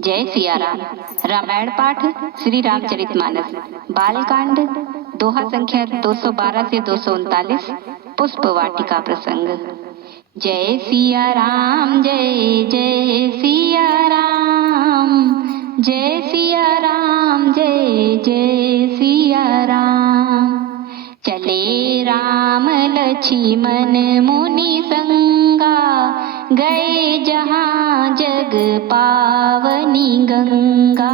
जय सिया राम। रामायण पाठ श्री रामचरितमानस बालकांड दोहा संख्या 212 से 239 पुष्प वाटिका प्रसंग। जय सिया राम जय जय सिया राम, जय सिया राम जय जय सिया राम। चले राम लक्ष्मण मुनि संगा, गए जहाँ जग पावनी गंगा।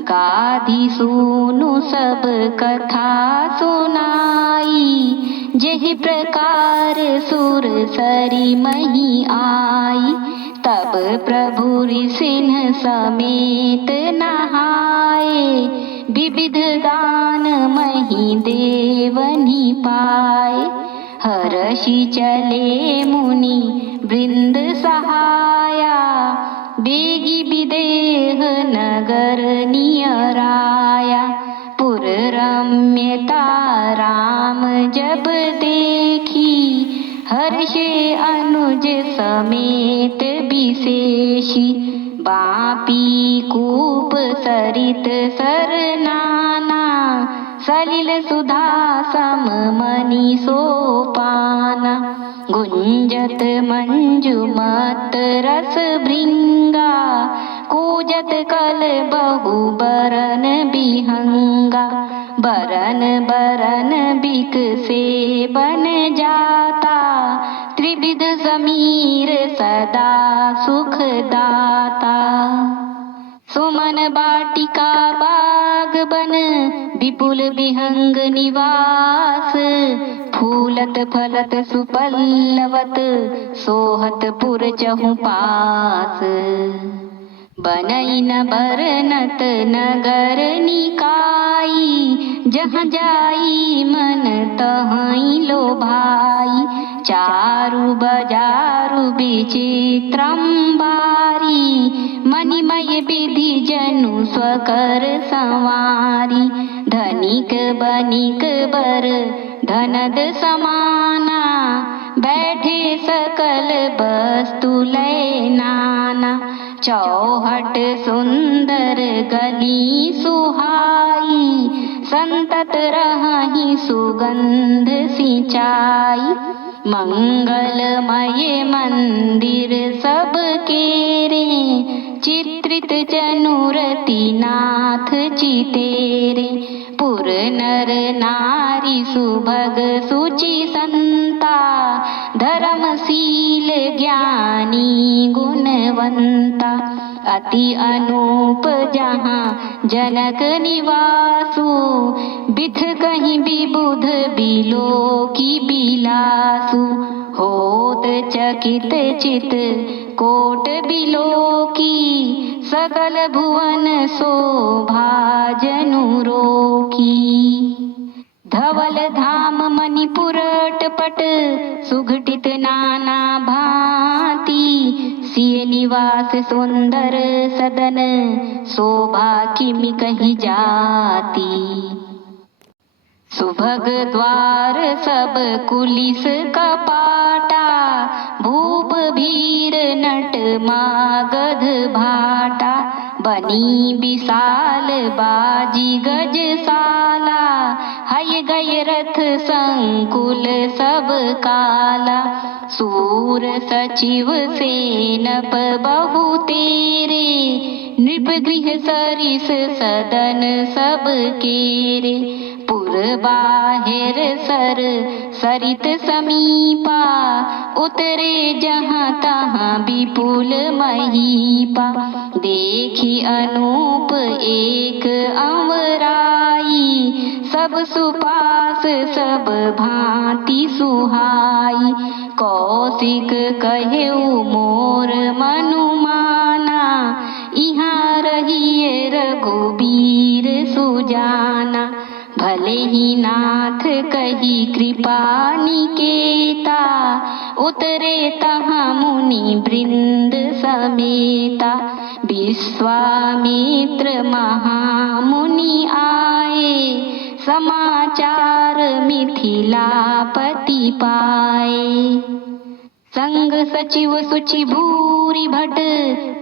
गाधी सुनु सब कथा सुनाई, जेहि प्रकार सुर सरी मही आई। तब प्रभु ऋषिन समेत नहाए, विविध दान मही देवनी पाए। हर्षि चले मुनि वृंद सहाया, बेगी विदेह नगर नियराया। पुर रम्यता राम जब देखी, हर्षे अनुज समेत विशेषी। बापी कूप सरित सर नाना, सलिल सुधा सम मणि सोपाना। गुंजत मंजुमत रस भृंगा, कूजत कल बहु बरन बिहंगा। बरन बरन बिक से बन जाता, त्रिविध समीर सदा सुख दाता। सुमन बाटिका बाग बन, विपुल विहंग निवास। फूलत फलत सुपल्लवत, सोहत पुर चहु पास। बनई न बरनत नगर निकाई, जहाँ जाई मन तहीं लोभाई। चारु बजारु विचित्रम बारी, मणिमय विधि जनु स्वकर संवारी। धनिक बनिक बर धनद समाना, बैठे सकल वस्तु लय नाना। चौहट सुंदर गली सुहाई, संतत रहहि सुगंध सिंचाई। मंगलमय मंदिर सब केरे, चित्रित चनुरति नाथ चितेरे। पुर नर नारी सुभग सुचि संता, धर्मशील ज्ञानी गुणवंता। अति अनूप जहाँ जनक निवासु, बिथ कहीं विबुध बिलो की बिलासु। होत चकित चित कोट बिलो की, सकल भुवन शोभा जनु रोकी। धवल धाम मणिपुरट पट, सुघटित नाना भांति। सिय निवास सुंदर सदन, शोभा किमि कही जाती। सुभग द्वार सब कुलिस कपाटा, भूप भीर नट मागध भाटा। बनी विशाल बाजी गजशाला, हय गय रथ संकुल सब काला। सूर सचिव सेनप बहु तेरे, नृप गृह सरिस सदन सब केरे। पुर बाहिर सर सरित समीपा, उतरे जहाँ तहाँ विपुल महीपा। देखी अनूप एक अमराई, सब सुपास सब भांति सुहाई। कौशिक कहेउ मोर मनुमाना, इहाँ रहिए रघुबीर सुजाना। भले ही नाथ कही कृपा निकेता, उतरे तहाँ मुनि वृंद समेता। विश्वामित्र महामुनि आए, समाचार मिथिलापति पाए। संग सचिव सुचि भूरि भट,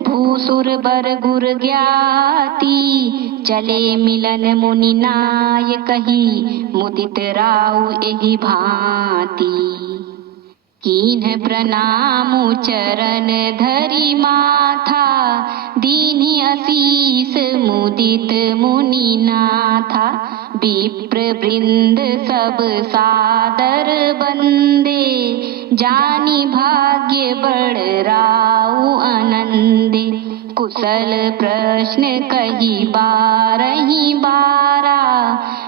भूसुर बर गुर ज्ञाति, चले मिलन मुनि नाय कही, मुदित राउ एहि भांति। कीन्ह प्रणामु चरण धरि माथा, दीन्हि असीस मुदित मुनि नाथा। विप्र वृंद सब सादर बंदे, जानि भाग्य बड़ राउ आनंदे। कुशल प्रश्न कही बारहि बारा,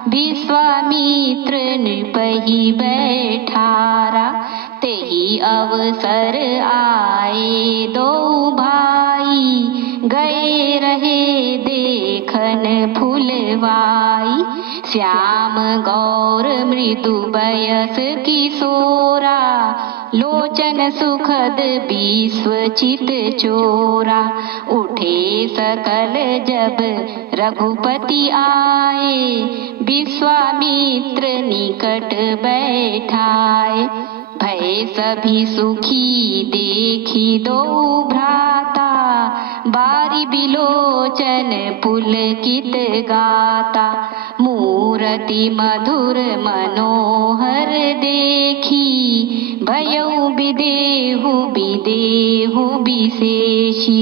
विश्वामित्र नृपहि बैठारा। तेहि अवसर आए दो भाई, गए रहे देखन फुलवाई। श्याम गौर मृदु बयस किशोरा, लोचन सुखद विश्व चित चोरा। उठे सकल जब रघुपति आए, विश्वामित्र निकट बैठाए। भय सभी सुखी देखी दो भ्राता, बारी बिलोचन पुलकित गाता। मूरति मधुर मनोहर देखी, भयउ विदेहु विदेहु विशेषी।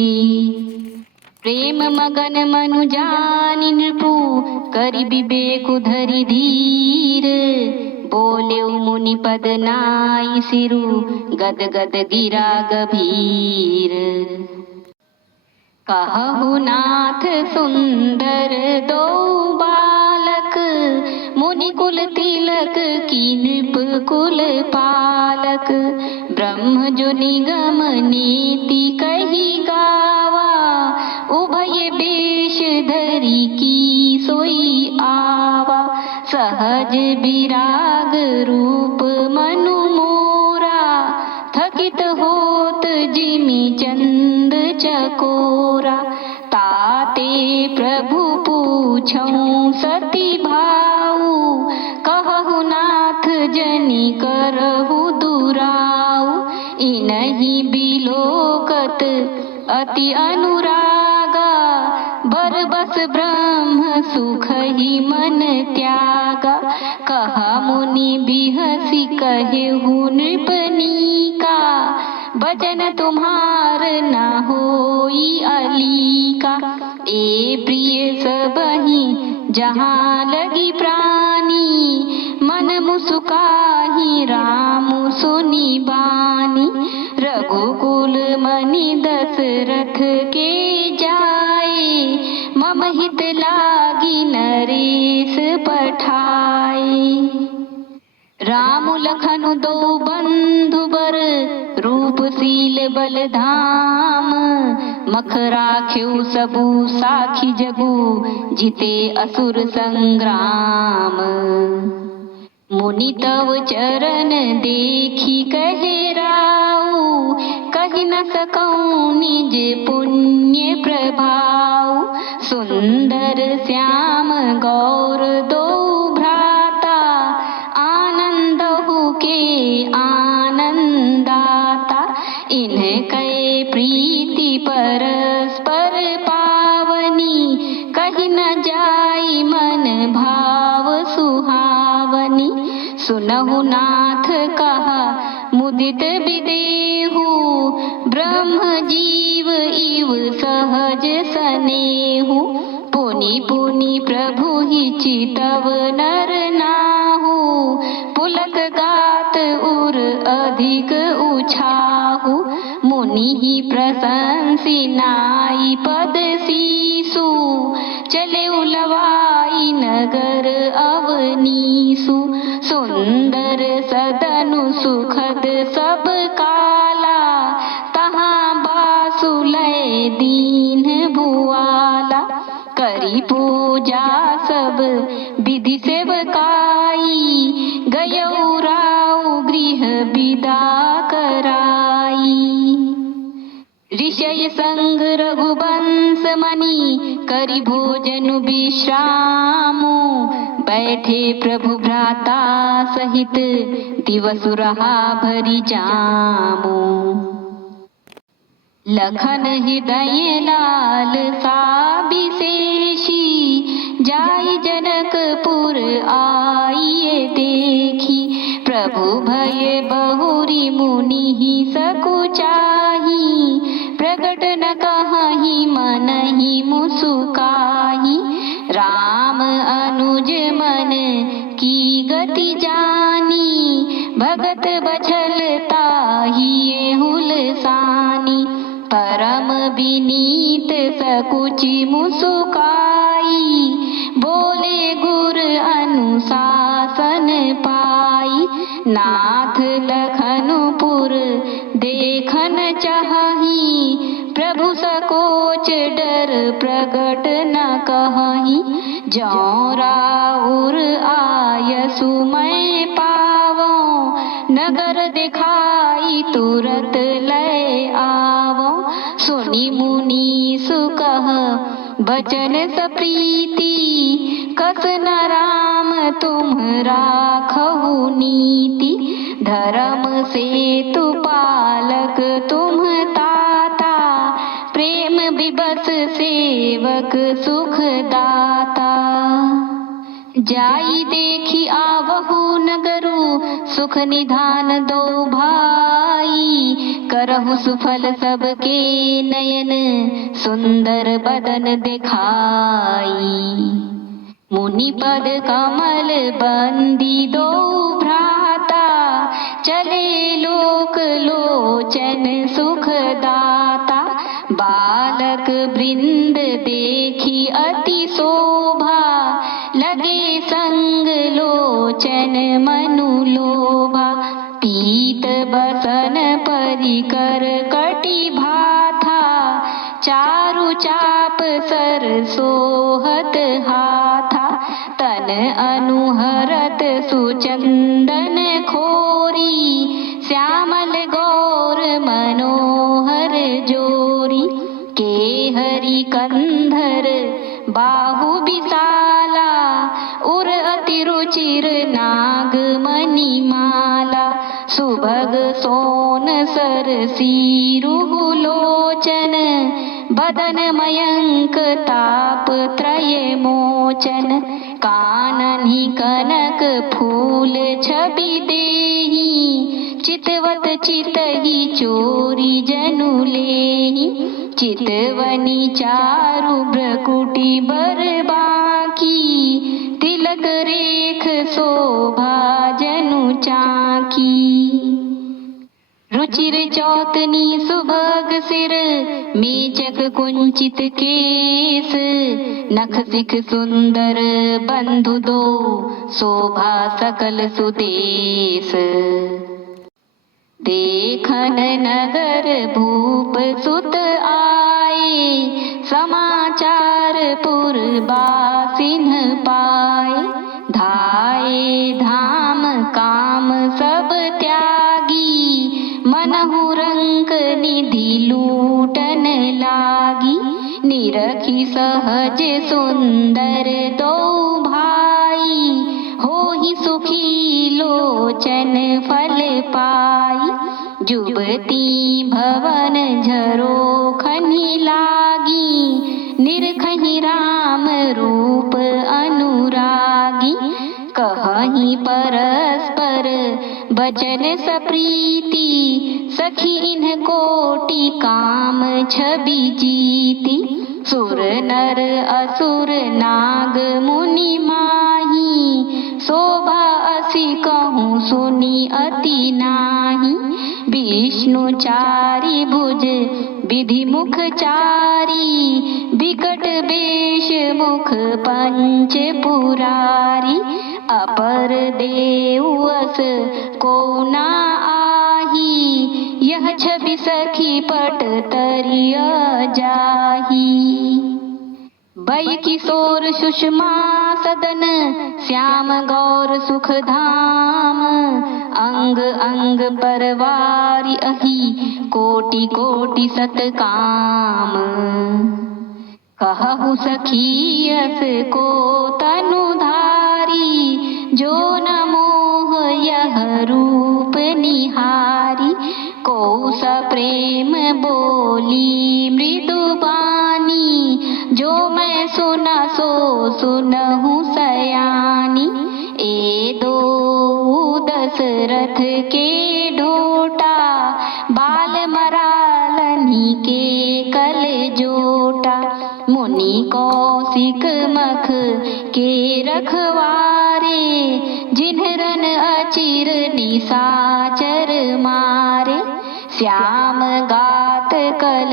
प्रेम मगन मनु जानि नृपु, करि विवेकु धरि धीर। बोलेउ मुनि पद नाई सिरु, गद गद गिरा गभीर। कहु नाथ सुंदर दो बालक, मुनि कुल तिलक की नृप कुल पालक। ब्रह्म जो निगम नीति कही गावा, उभय बेश धरि की सोई आवा। सहज विराग रूप मनु मोरा, थकित होत जिमि चंद चकोरा। ताते प्रभु पूछऊं सती भाऊ, कहु नाथ जनि करहु दुराऊ। इनहि बिलोकत अति अनुरागा, बरबस ब्रह्म सुख ही मन त्यागा। कहा मुनि बिहसी कहेहु नृपनीका, वचन तुम्हार न होई अलीका। ए प्रिय सबहि जहाँ लगी प्राणी, मन मुसुकाहि राम सुनि बानी। रघुकुल मनि दशरथ के जाए, मम हित लागी नरेश पठाए। राम लखन दो बंधु बर, रूपशील बल धाम। मख राख्यु सबु साखी जगु, जिते असुर संग्राम। मुनि तव चरण देखी कहे राउ, कहि न सकऊं निज पुण्य प्रभाव। सुंदर श्याम गौर दो भ्राता, आनंदहु के आनंदाता। इनकै प्रीति परस्पर पावनी, कहि न जाई मन भाव सुहावनी। सुनहु नाथ कहा मुदित विदेहु, ब्रह्म जीव इव सहज सनेहु। पुनि पुनि प्रभु ही चितव नर नाहु, पुलक गात उर अधिक उछाहु। मुनि ही प्रशंसी नाई पद सीसु, चले उलवाई नगर अवनीसु। सुंदर सदनु सुखद सब काला, तहाँ बासुलय दीन भुआला। करी पूजा सब विधि सेवकाई, गयौ राउ गृह विदा कराई। ऋषय संग रघुवंश मनि, करि भोजन विश्रामु। बैठे प्रभु भ्राता सहित, दिवसु रहा भरि जामु। लखन हृदय लाल सा विशेषी, जाई जनकपुर आइए देखी। प्रभु भय बहुरी मुनि सकुचाही, प्रगट न कहहि मनहि मुसुकाही। राम अनुज मन की गति जानी, भगत बछल ताहिए हुलसानी। परम विनीत सकुचि मुसुकाई, बोले गुर अनुशासन पाई। नाथ लखनपुर देखन चाही, प्रभु सकोच डर प्रगट न कहहि। जौं राउर आयसु मैं पावो, नगर दिखाई तुरत लय आवो। सुनि मुनि सुकह बचन सप्रीति, कस न राम तुम राखहु नीति। धर्म सेतु पालक तुम ताता, प्रेम विबस सेवक सुख दाता। जाई देखी आवहु नगरु, सुख निधान दो भाई। करहु सुफल सबके नयन, सुंदर बदन दिखाई। मुनि पद कमल बंदी दो भ्राता, चले लोक लोचन सुख दाता। बालक वृंद देखी अति शोभा, लगे संग लोचन मनु लोभा। पीत बसन परिकर कटि भाथा, चारु चाप सर सोहत हाथा। तन अनुहरत सुचंदन खोरी, श्यामल गौर मनोहर जोरी। केहरी कंधर बाहु विशाला, उर अति रुचिर नाग मणिमाला। सुभग सोन सर सीरुहु लोचन, बदन मयंक ताप त्रय मोचन। काननि कनक फूल छवि देहि, चितवत चितहि चोरी जनु लेहि। चितवनी चारु भ्रकुटी बर बाकी, तिलक रेख शोभा जनु चाकी। रुचिर चौतनी सुभग सिर, मेचक कुंचित केस। नख सिख सुंदर बंधु दो, शोभा सकल सुदेश। देखन नगर भूप सुत आए, समाचार पुरबासिन पाए। धाये धाम काम सब त्यागी, मनहु रंक निधि लूटन लागी। निरखी सहज सुंदर दो भाई, होहि सुखी लोचन फल पाई। जुबती भवन झरोखनि लागी, निरखहि राम रूप अनुरागी। कहहि परस्पर बचन सप्रीति, सखी इन्ह कोटि काम छवि जीति। सुर नर असुर नाग मुनि माही, शोभा असी कहूँ सुनी अति नाही। विष्णु चारि भुज विधि मुख चारी, विकट वेश मुख पंच पुरारी। अपर देवस को ना आही, यह छवि सखी पट तरिय जाही। भय किशोर सुषमा सदन, श्याम गौर सुख धाम। अंग अंग परवारी अहि, कोटि कोटि सतकाम। कहु सखी यस को तनु धारी, जो न मोह यह रूप निहारी। को स प्रेम बोली जो मैं सुना सो सुनहु सयानी। ए दो दशरथ के ढोटा, बाल मरालनी के कल जोटा। मुनि कौशिक मख के रखवारे, जिन्हरन अचिर निशाचर मारे। श्याम गात कल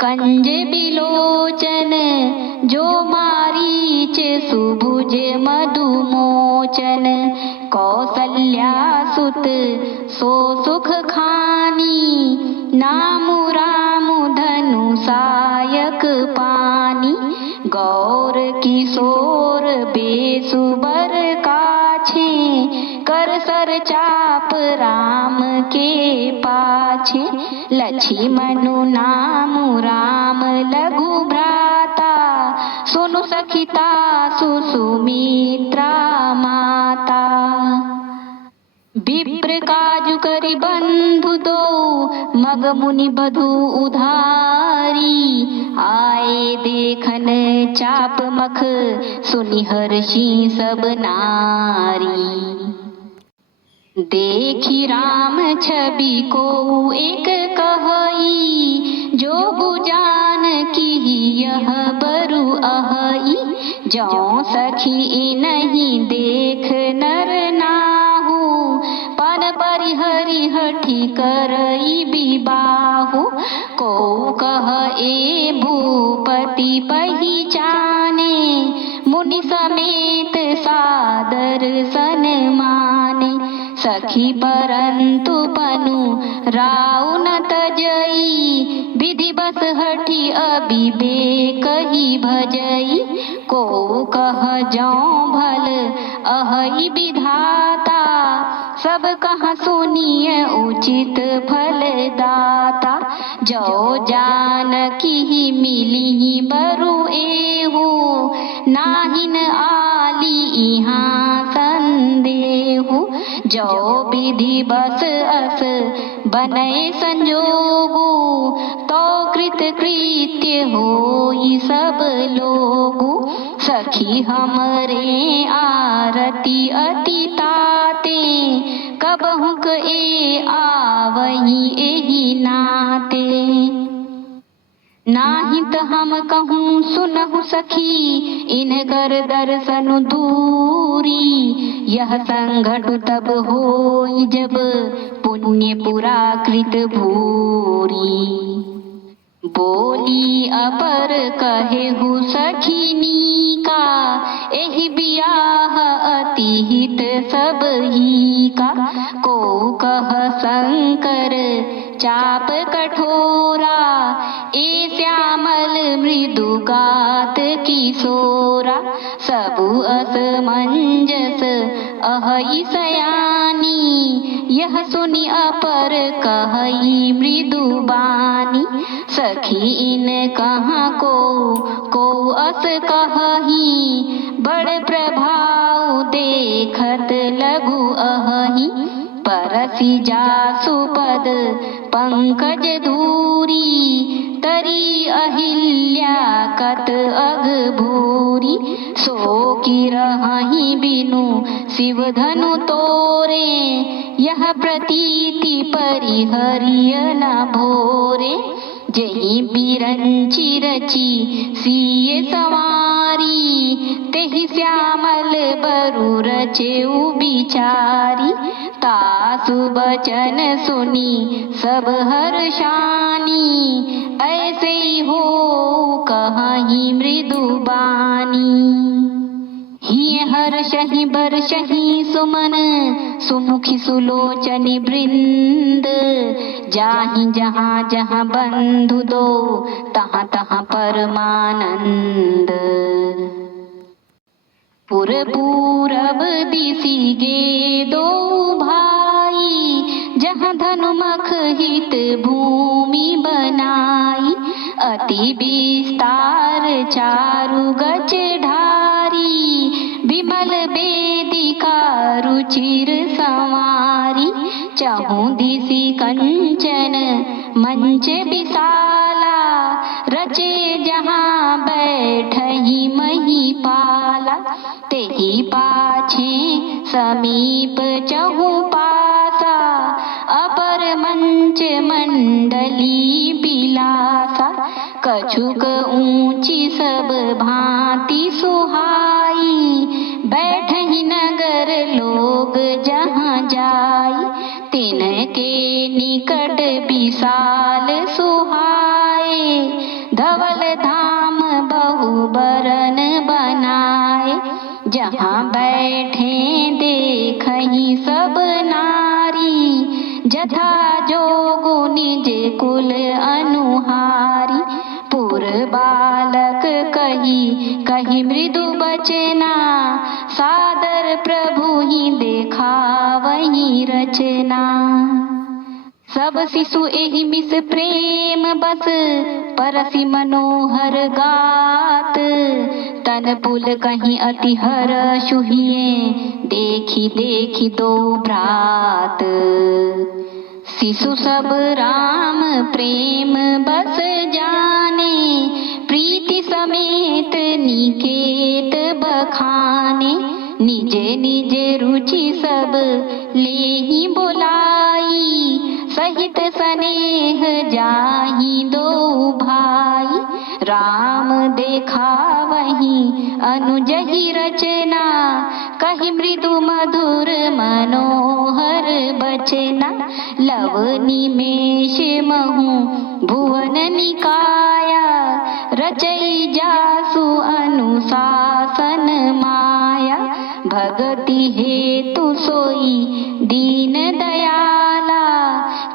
कंज बिलोचन, जो मारीच सुभुज मधुमोचन। कौसल्या सुत सो सुख खानी, नामु रामु धनु सायक पानी। गौर किशोर बेसुबर काछे, कर सर चाप राम के पाछे। लक्ष्मणु नामु राम लघु भ्राता, सुनु सखिता सुमित्रा माता। विप्र काजु करि बंधु दो, मग मुनि बधु उधारी। आए देखन चाप मख, सुनि हर्षि सब नारी। देखी राम छवि को एक कहई, जो बुजान की यह बरु अहई। जौ सखी नहीं देख नर नाहु, पन परिहरि हठि करई बिबाहु। को कह ए भूपति पहिचाने, मुनि समेत सादर सन माने। सखी परंतु पनु राउ न तजई, विधि बस हठि अविवेक ही भजई। को कह जौ भल अहई विधाता, सब कह सुनिय उचित फल दाता। जो जानकी मिली बरु एहु, नाहिन आली इहाँ संदेहु। जो विधि बस अस बनै संजोगु, तो कृत कृत्य होई सब लोगु। सखी हमरे आरती अति ताते, कबहुक ए आवही एहि नाते। नाहित हम कहूँ सुनहु सखी, इनकर दर्शन दूरी। यह संघटु तब होई, जब पुण्य पुरा कृत भूरी। बोली अपर कहेहु सखिनी का, एहि बियाह अति हित सब ही का। को कह शंकर चाप कठोरा, ए श्यामल मृदु गात किशोरा। सबु असमंजस अहई सयानी, यह सुनि अपर कहई मृदु बानी। सखी इन कहाँ को अस कहही, बड़ प्रभाव देखत लघु अहही। परसि जासु पद पंकज धूरी, तरी अहिल्या कत अघ भूरी। सो की रहहि बिनु शिव धनु तोरे, यह प्रतीति परिहरिय न भोरे। जही बिरंचि रची सिय सवारी, तेहि श्यामल बरु रचेउ बिचारी। तासु बचन सुनी सब हर्षानी, ऐसे हो कहहि मृदु बानी। हिय हर्षहि बरषहि सुमन, सुमुखी सुलोचनि वृंद। जाहि जहाँ जहाँ बंधु दो, तहाँ तहाँ परमानंद। पुर पूरब दिशि गे दो भाई, जहाँ धनुमख हित भूमि बनाई। अति विस्तार चारु गज ढारी, विमल वेदिका रुचिर संवारी। चहु दिशि कंचन मंच विशाला, रचे जहाँ बै तेहि पाछे समीप चहु पासा, अपर मंच मंडली बिलासा। कछुक ऊंची सब भांति सुहाई, बैठहि नगर लोग जहाँ जाई। तिनके निकट विशाल सुहाए, धवल धाम बहु बरन बनाए। जहाँ बैठे देखहि सब नारी, जथा जोगु निज कुल अनुहारी। पुर बालक कही कही मृदु बचना, सादर प्रभु ही देखावहि रचना। सब शिशु एहि मिस प्रेम बस, परसि मनोहर गात। तन पुल कहीं अति हर्षु हिये, देखी देखी दो भ्रात। शिशु सब राम प्रेम बस जाने, प्रीति समेत निकेत बखाने। निज निज रुचि सब लेहि बोलाई, सहित स्नेह जाहि दो भाई। राम देखावहि अनुजहि रचना, कहि मृदु मधुर मनोहर बचना। लव निमेष महु भुवन निकाया, रचई जासु अनुशासन माया। भगति हेतु सोई दीन दयाला,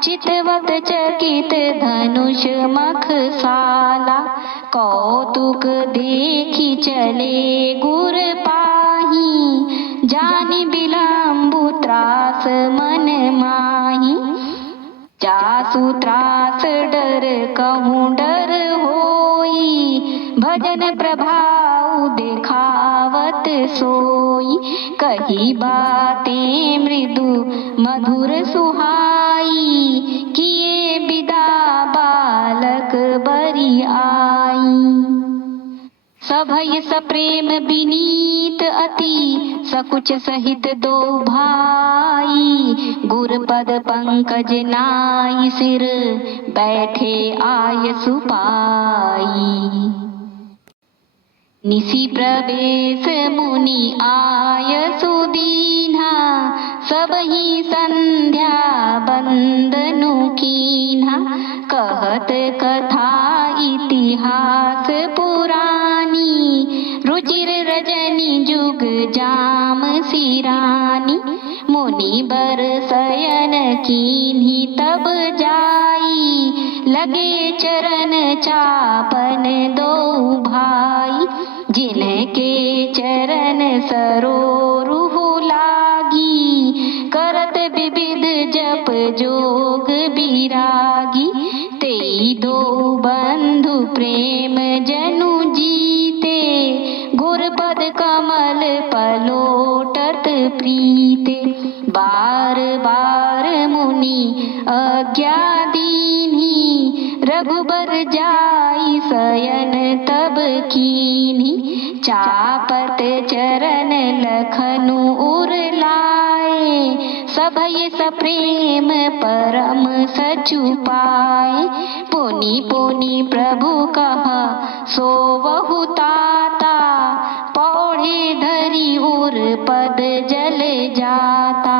चितवत चकित धनुष मखसाला। कौतुक देखी चले गुर पाही, जानि बिलम्बु त्रास मन माही। जासु त्रास डर कहूँ डर होई, भजन प्रभाव देखावत सोई। कही बातें मृदु मधुर सुहाई, किए विदा बालक बरी आई। सभय सप्रेम विनीत अति, सकुच सहित दो भाई। गुर पद पंकज नाई सिर, बैठे आय सुपाई। निशि प्रवेश मुनि आय सुदीन्हा, सबहि संध्या बंदनु कीन्हा। कहत कथा इतिहास पुरानी, रुचिर रजनी जुग जाम सिरानी। मुनि बर शयन कीन्ही तब जाई, लगे चरण चापन दो भाई। जिनके चरण सरोरुह लागी, करत विविध जप जोग बिरागी। तेई दो बंधु प्रेम जनु जीते, गुरपद कमल पलोटत प्रीते। बार बार मुनि आज्ञा दीन्ही, रघुबर जाई शयन तब कीन्ही। चापत चरण लखनु उर लाए, सभय सप्रेम परम सचु पाए। पुनि पुनि प्रभु कहा सोवहु ताता, पौढ़े धरि उर पद जल जाता।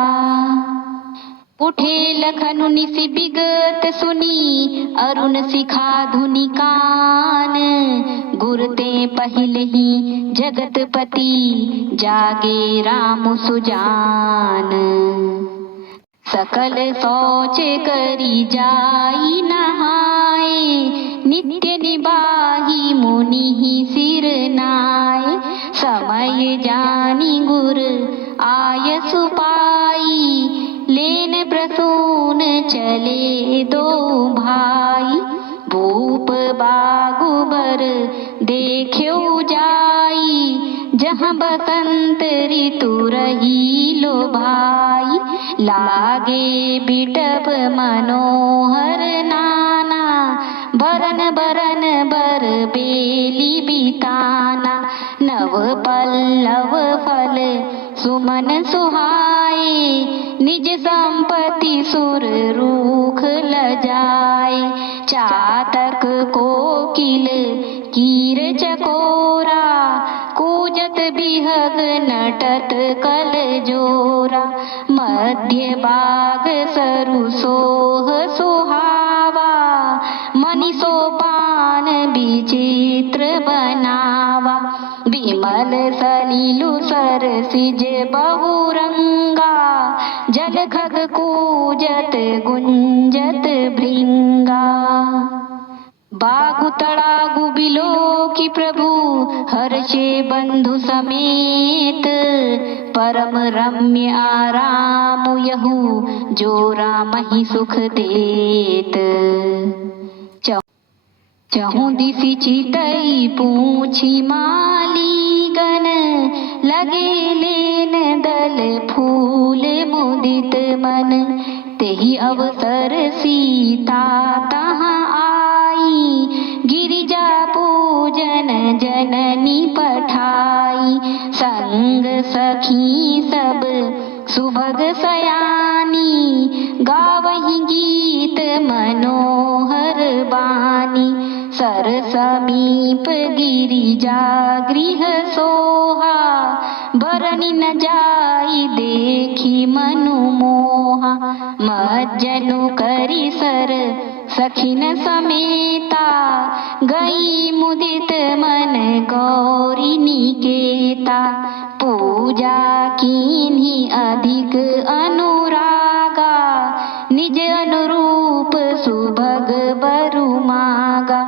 उठे लखनु निसि बिगत सुनी, अरुण शिखा धुनि कान। गुर ते पहिल ही जगतपति, जागे राम सुजान। सकल सोच करी जाई नहाए, नित्य निबाही मुनि ही सिर नाय। समय जानी गुर आय सुपाई, लेन प्रसून चले दो भाई। भूप बागुबर देख्यो जाई, जहाँ बसंत ऋतु रही लो भाई। लागे बिटप मनोहर नाना, बरन बरन बर बेली बिताना। नव नव पल्लव फल सुमन सुहाए, निज संपत्ति सुर रूख लजाए। चातक कोकिल कीर चकोरा, कूजत बिहग नटत कल जोरा। मध्य बाग सरु सोह सुहावा, मनि सोपान विचित्र बनावा। विमल सलिलु सरसिज बहुरंगा, जल खग कूजत गुंजत भृंगा। बागु तड़ागु बिलो की प्रभु, हर्षे बंधु समेत। परम रम्य आराम यहु, जो रामहि सुख देत। चहु दिसि चितई पूछी मालीगण, लगे लेन दल फूल मुदित मन। तेहि अवसर सीता तहाँ आई, गिरिजा पूजन जननी पठाई। संग सखी सब सुभग सयानी, गावहि गीत मनोहर बानी। सर समीप गिरिजा गृह सोहा, बरनि न जाई देखी मनु मोहा। मज्जनु करि सर सखिन समेता, गई मुदित मन गौरी निकेता। पूजा कीन्ही अधिक अनुरागा, निज अनुरूप सुभग बरु मागा।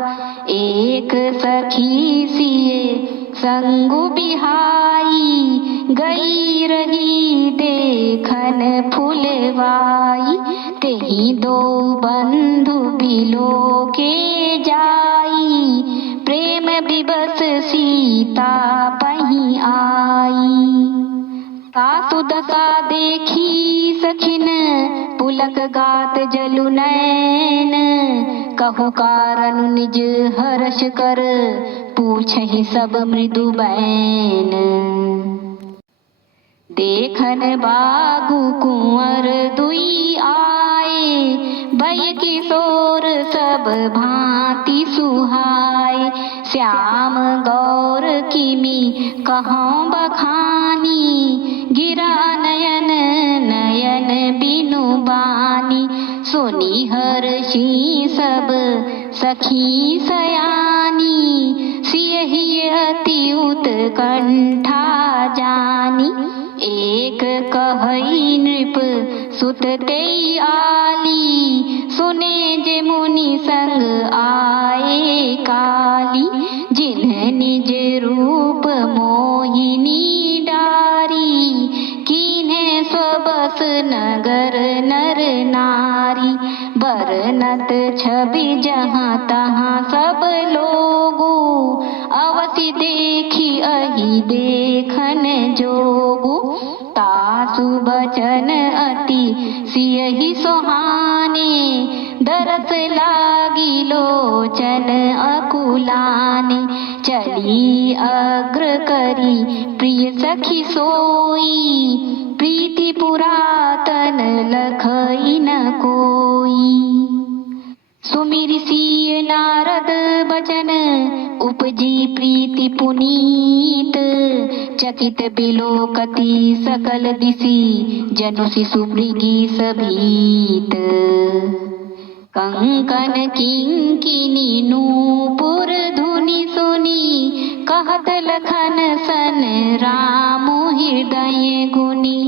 एक सखी सिए संगु बिहाई, गई रही देखन फुलवाई। तेहि दो बंधु बिलो के जाई, प्रेम विवश सीता पहीं आई। सासु दशा देखी सखिन, पुलक गात जलु नैन। कहु कारण निज हर्ष कर, पूछहि सब मृदु बैन। देखन बागु कुंवर दुई आए, भय किशोर सब भांति सुहाए। श्याम गौर किमि कहौं बखानी, गिरा नयन नयन बिनु बानी। सुनि हर्षि सब सखी सयानी, सियहि अति उत्कंठा जानी। एक कहई नृप सुत तेई आली, सुने जे मुनि संग आए काली। जिन्ह निज रूप मोहिनी डारी, कीन्हे स्वबस नगर नर नारी। बरनत छवि जहाँ तहाँ सब लोगु, अवसि देखी अहि देखन जोगु। तासु बचन अति सियहि सोहाने, दरस लागी लोचन अकुलाने। चली अग्र करी प्रिय सखी सोई, प्रीति पुरातन लखई न कोई। सुमिरि सिय नारद बचन, उपजी प्रीति पुनीत। चकित बिलोकति सकल दिसि, जनु शिशु मृगी सभीत। कंकन किंकिनी नूपुर धुनि सुनी, कहत लखन सन राम हृदय गुनी।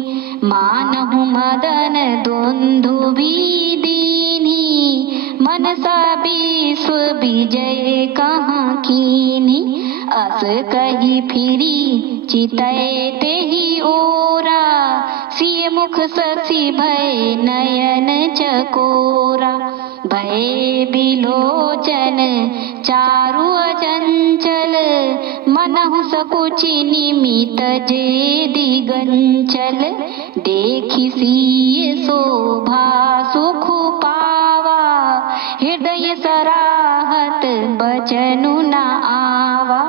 मानहु मदन दुंदुभि दीन्ही, मनसा विश्व विजय कहाँ कीन्ही। अस कही फिरी चितय तेहि ओरा, सिय मुख शशि भय नयन चकोरा। भय बिलोचन चारु अचंचल, मनहु सकुचि निमित जे दिगंचल। देखि सिय शोभा सुख पावा, हृदय सराहत बचनु न आवा।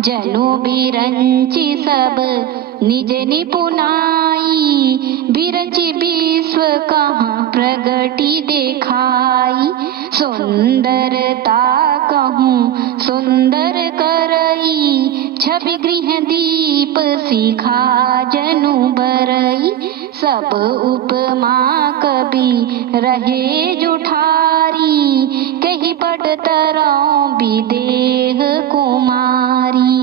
जनु बिरंची सब निज निपुनाई, बिरंची विश्व कहाँ प्रगति देखाई। सुंदरता कहूँ सुंदर करई, छवि गृह दीप सिखा जनु बरई। सब उपमा कवि रहे जुठारी, कही पटतरों विदेह कुमारी।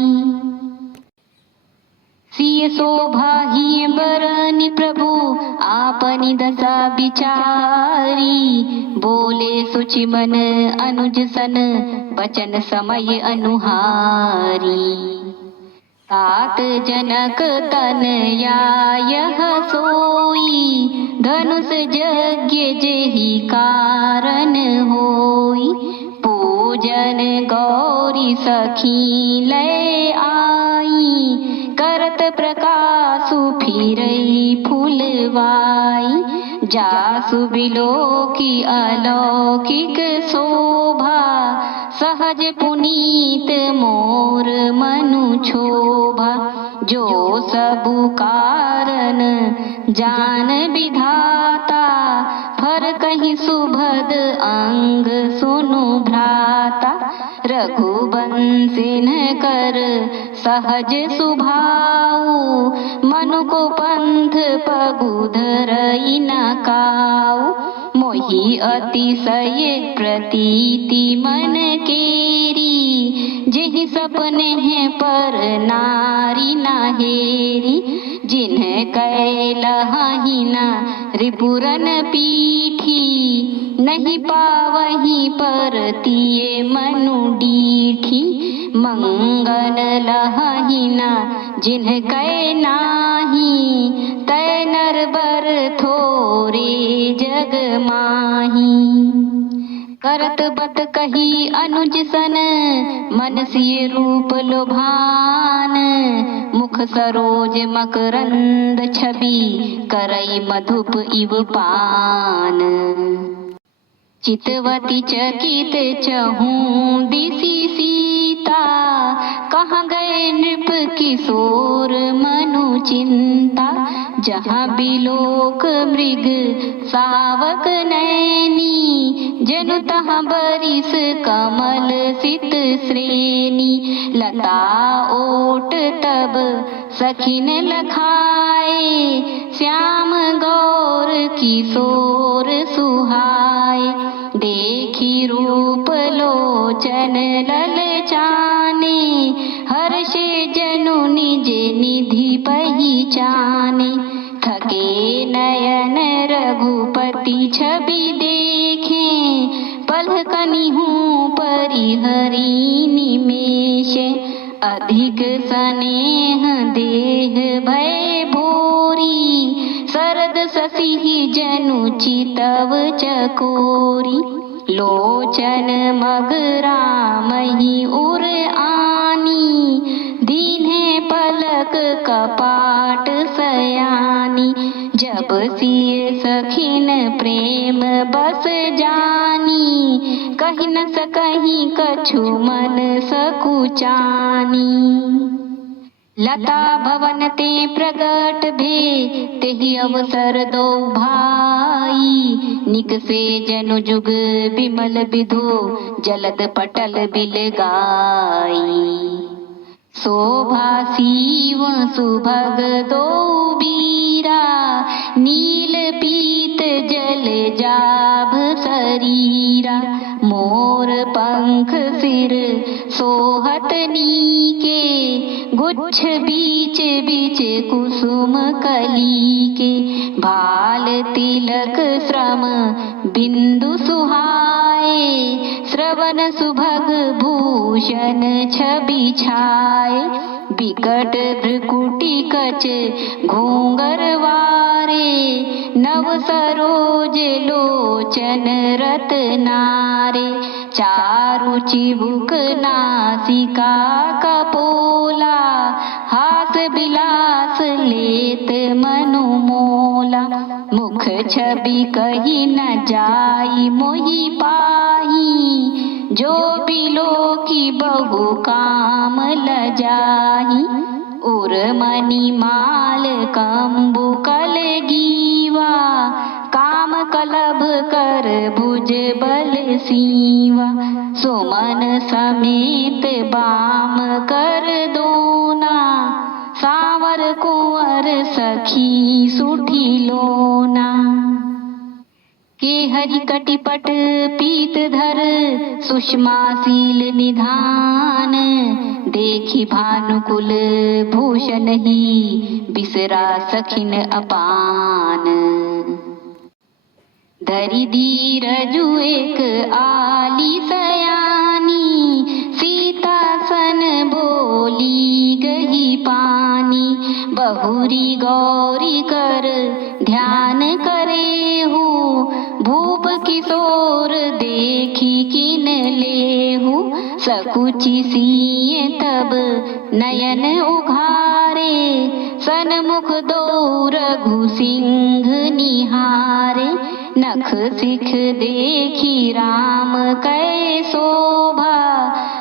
सिय शोभा ही बरनि प्रभु आपनि दशा विचारी, बोले सुचि मन अनुज सन बचन समय अनुहारी। तात जनक तनया यह सोई, धनुष यज्ञ जेहि कारण होई। पूजन गौरी सखी लय आई, करत प्रकाशु फिरई फूलवाई। जासु बिलोकी अलौकिक शोभा, सहज पुनीत मोर मनु क्षोभा। जो सबु कारण जान विधाता, फर कहीं सुभद अंग सुनु भ्राता। रघुवंशिन कर सहज सुभाऊ, मनु को पंथ पगुधरई न काऊ। मोहि अतिशय प्रतीति मन केरी, जेहि सपने हैं पर नारी नाहेरी। जिन्ह कैलहि न रिपुरन पीठी, नहीं पावही पर तिये मनु डीठी। मंगल लहि न जिन्ह कै नाही, तै नर बर थोरे जग माही। करत बत कही अनुज सन, मन सिय रूप लोभान। मुख सरोज मकरंद छवि, करई मधुप इव पान। चितवती चकित चहूँ दिशि सीता, कहाँ गए नृप किशोर मनु चिंता। जहाँ बिलोक मृग सावक नैनी, जनु तहाँ बरिस कमल सित श्रेणी। लता ओट तब सखिन लखाए, श्याम गौर किशोर सुहाए। देखी रूप लोचन ललचाने, हर्षे जनु निज निधि पहिचाने। थके नयन रघुपति छवि देखे, पलकनि हूँ परिहरी निमेष। अधिक स्नेह देह भय भोरी, शरद शशि जनु चितव चकोरी। लोचन मग रामहि उर आनी, दीन्हे पलक कपाट सयानी। जब सिय सखिन प्रेम बस जानी, कहि न सकहि कछु मन सकुचानी। लता भवन ते प्रगट भे, तेहि अवसर दो भाई। निकसे जनु जुग बिमल बिधु, जलद पटल बिल गाई। शोभा सीव सुभग दो बीरा, नील पीत जल जाभ शरीरा। मोर पंख सिर सोहत नीके, गुच्छ बीच बीच कुसुम कली के। भाल तिलक श्रम बिंदु सुहाए, श्रवण सुभग भूषण छवि छाए। बिकट भ्रुकुटी कच घूंगर वारे, नव सरोज लोचन रत्नारे। चारु चिबुक नासिका कपोला, हास बिलास लेत मनु मोला। मुख छवि कही न जाई मोहि पाही, जो बिलो की बहु काम लजाई। जाही। उर मणि माल कंबु कल गीवा, काम कलभ कर भुज बल सीवा। सुमन समेत बाम कर दोना, सावर कुंवर सखी सुठी लोना। के हरि कटिपट पीत धर, सुषमा शील निधान। देखी भानुकुल भूषण ही, बिसरा सखिन अपान। धरि धीरजु एक आली सयानी, सीता सन बोली गही पानी। बहुरी गौरी कर ध्यान करे हूँ, भूप किशोर देखी किन लेहु। सकुचि सिय तब नयन उघारे, सन्मुख दो रघु सिंह निहारे। नख सिख देखी राम कै शोभा,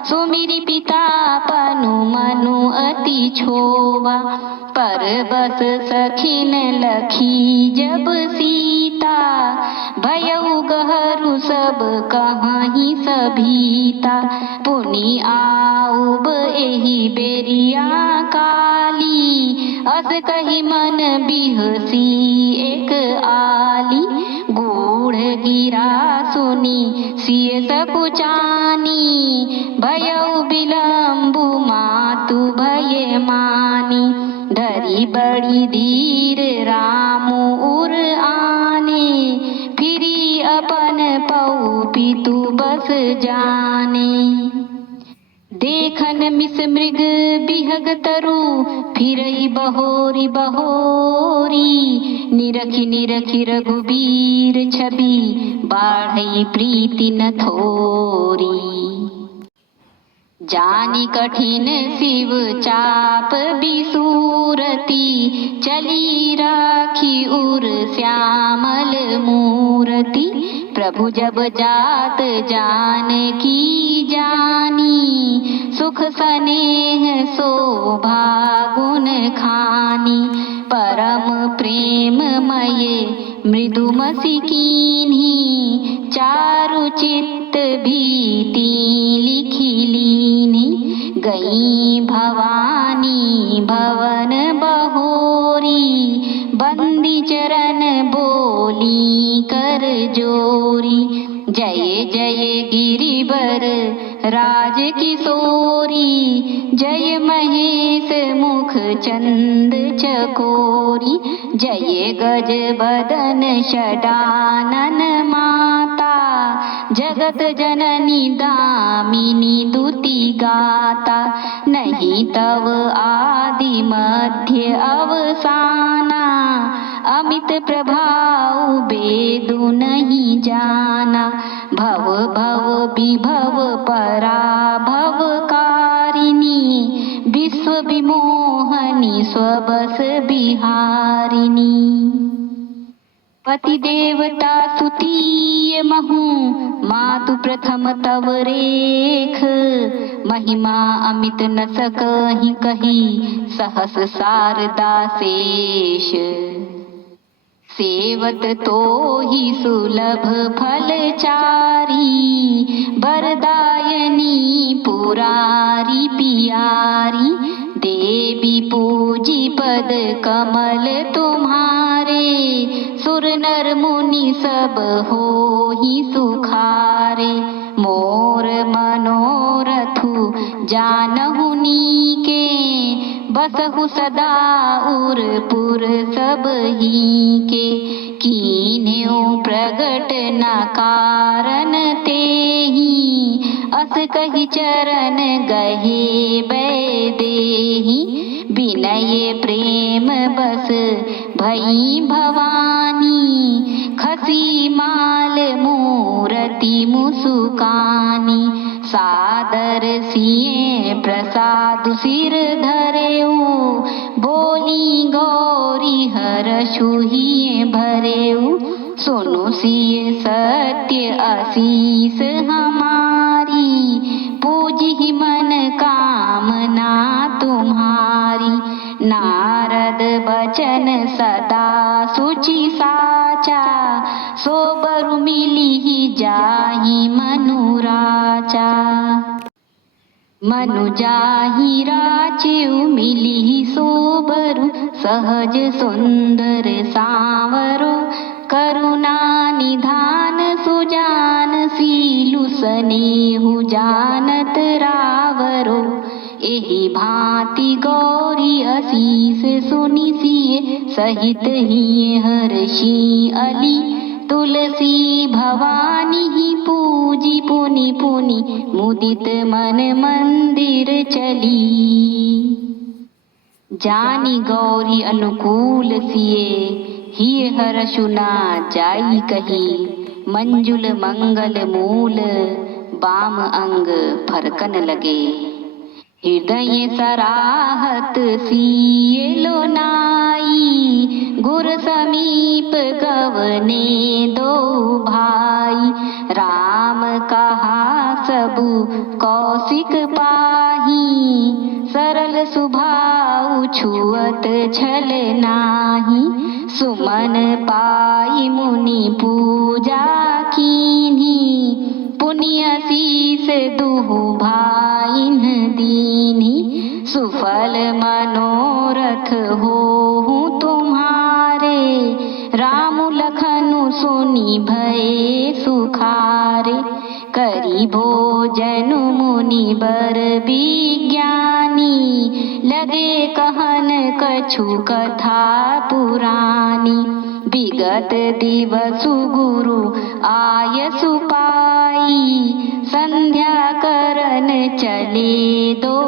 सुमिरि पिता पनु मनु अति क्षोभा। पर बस सखिन लखी जब सीता, भयउ गहरू सब कहाही सभीता। पुनि आउब एहि बेरिया काली, अस कही मन बिहसी एक आली। गूढ़ गिरा सुनी सिय सकुचानी, भयउ विलम्बु मातु भय मानी। धरि बड़ी धीर रामु उर आने, फिरी अपन पौ पितु बस जाने। देखन मिस मृग बिहग तरु, फिरई बहोरी बहोरी। निरखि निरखि रघुबीर छवि, बाढ़ई प्रीति न थोरी। जानी कठिन शिव चाप बिसूरती, चली राखी उर श्यामल मूरति। प्रभु जब जात जानकी जानी, सुख स्नेह शोभा गुण खानी। परम प्रेममय मृदुमति कीन्ही, चारु चित्त भीति लिखी लीनी। गई भवानी भवन बहोरी, बंदी चरण बोली कर जोरी। जय जय गिरिवर राज किशोरी, जय महेश मुख चंद चकोरी। जय गज बदन षडानन माता, जगत जननी दामिनी दुति गाता। नहीं तव आदि मध्य अवसाना, अमित प्रभाव बेदु नहीं जाना। भव भव विभव पराभव कारिणी, विश्व विमोहनी स्वबस बिहारिणी। पति देवता सुतीय महु, मातु प्रथम तव रेख। महिमा अमित न सकहि कही, सहस शारदा शेष। सेवत तो ही सुलभ फलचारी, वरदायनी पुरारी पियारी। देवी पूजी पद कमल तुम्हारे, सुर नर मुनि सब होहि सुखारे। मोर मनोरथु जानहु नीके, बसहु सदा उरपुर सब हीके। कीन्ह्यो प्रगट न कारण तेहि, अस कहि चरण गहे बैदेहि। विनय प्रेम बस भई भवानी, खसी माल मूरति मुसुकानी। सादर सिए प्रसाद सिर धरेऊ, बोली गौरी हरषु हिये भरेऊ। सुनु सिय सत्य आशीष हमारी, पूजी मन कामना तुम्हारी। नारद बचन सदा सुचि साचा, सोबरु मिलिहि जाहि मनुराचा। मनु जाहि राचेउ मिलिहि सोबरु, सहज सुंदर सांवरो, करुणा निधान सुजान, सीलु सनेहु जानत रावरो। एहि भांति गौरी असीस सुनि सिए, सहित हिये हर्षि अली, तुलसी भवानी ही पूजी पुनि पुनि, मुदित मन मंदिर चली। जानी गौरी अनुकूल सिए, हिय हर्षुना जाई कही, मंजुल मंगल मूल, बाम अंग फरकन लगे। हृदय सराहत सिए लो नाई, गुर समीप गवने दो भाई। राम कहा सबु कौशिक पाही, सरल सुभाउ छुअत छल नाही। सुमन पाई मुनि पूजा कीन्ही, पुण्य शीस दुहु भाइन दीन्ही। सुफल मनोरथ होहु तुम्हारे, राम लखनु सुनि भये सुखारे। करी भोजन मुनि बर विज्ञानी, लगे कहन कछु कथा पुरानी। विगत दिवसु गुरु आयसु पाई, संध्या करन चले दो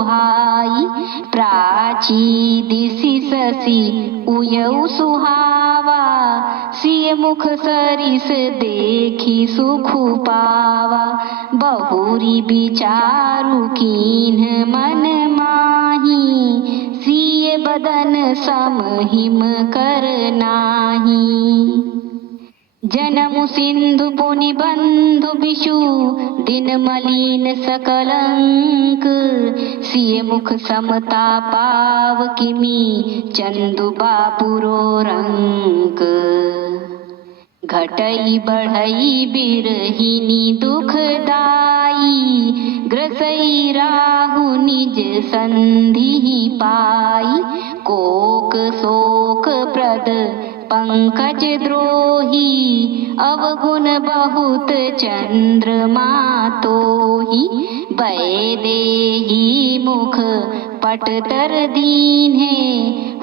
भाई। प्राची दिसि शशि उयउ सुहावा, सिय मुख सरिस देखी सुख पावा। बहुरी विचारु कीन्ह मन माही, सिय बदन सम हिम कर नाही। जन्म सिंधु पुनि बंधु बिषु, दिन मलिन सकलंक। सिय मुख समता पाव किमी, चंदु बापुरो रंक। घटई बढ़ई बिरहिनी दुखदाई, ग्रसई राहु निज संधि पाई। कोक शोक प्रद पंकज द्रोही, अवगुण बहुत चंद्रमा तोही। वैदेही मुख पट तर दीन्हे,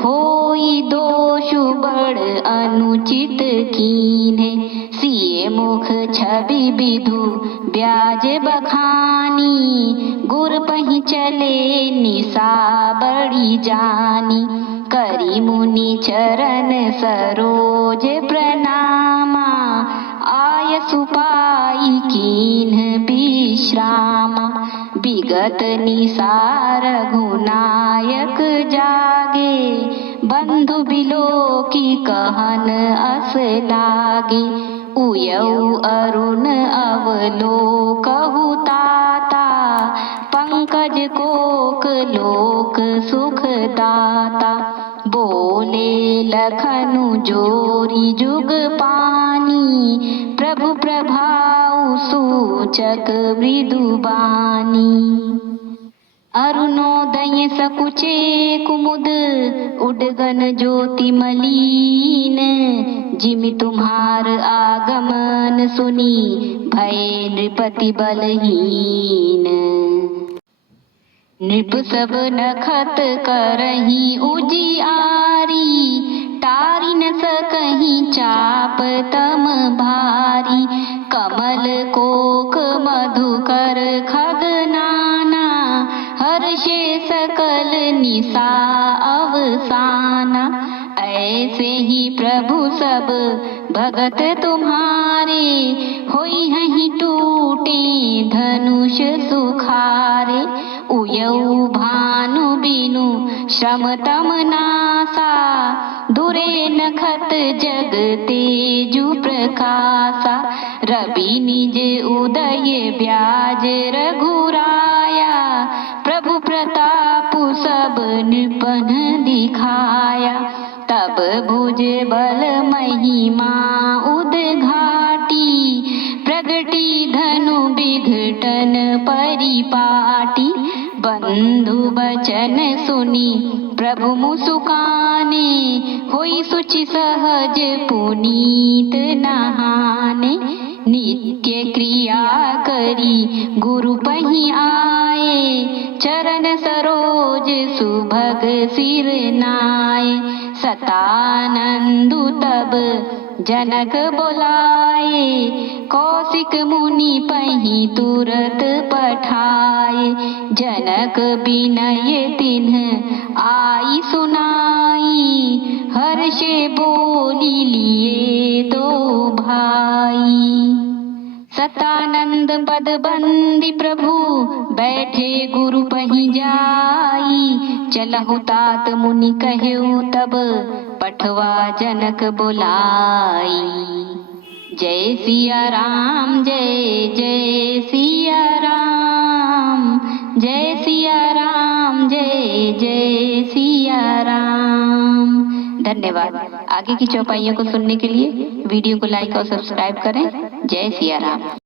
होई दोषु बड़ अनुचित कीन्हे। सिए मुख छवि विधु ब्याज बखानी, गुर पहि चले निशा बड़ी जानी। करी मुनि चरण सरोज प्रणामा, आयसु पाई कीन्ह विश्रामा। विगत निसार रघुनायक जागे, बंधु बिलोकी कहन अस लागे। उयऊ अरुण अवलोकहु ताता, पंकज कोक लोक सुख दाता। बोले लखनु जोरी जुग पानी, प्रभु प्रभाउ सूचक मृदुबानी। अरुणोदय सकुचे कुमुद, उडगन ज्योति मलीन। जिमि तुम्हार आगमन सुनी, भये नृपति बलहीन। नृप सब नखत करही उजियारी, तारि न सकहीं चाप तम भारी। कमल कोक मधुकर खगनाना, हर्षे सकल निशा अवसाना। ऐसे ही प्रभु सब भगत तुम्हारे, होई हहीं टूटे धनुष सुखारे। उयऊ भानु बिनु श्रम तम नासा, दुरे नखत जग तेजु प्रकाशा। रवि निज उदय ब्याज रघुराया, प्रभु प्रताप सब नृपन दिखाया। दिखाया। तब भुज बल महिमा उद्घाटी, प्रगटी धनु विघटन परिपाटी। बंधु बचन सुनी प्रभु मुसुकाने, होई सुचि सहज पुनीत नहाने। नित्य क्रिया करी गुरु पही आए, चरण सरोज सुभग सिर नाए। सतानंदु तब जनक बोलाए, कौशिक मुनि पही तुरत पठाए। जनक बिनय तिन्ह आई सुनाई, हर्षे बोली लिए दो भाई। सतानंद पद बंदी प्रभु, बैठे गुरु पही जाई। चलहु तात मुनि कहेउ तब, पठवा जनक बोलाई। जय सिया राम जय जय सिया राम, जय सिया राम जय जय सिया राम। धन्यवाद। आगे की चौपाइयों को सुनने के लिए वीडियो को लाइक और सब्सक्राइब करें। जय सिया राम।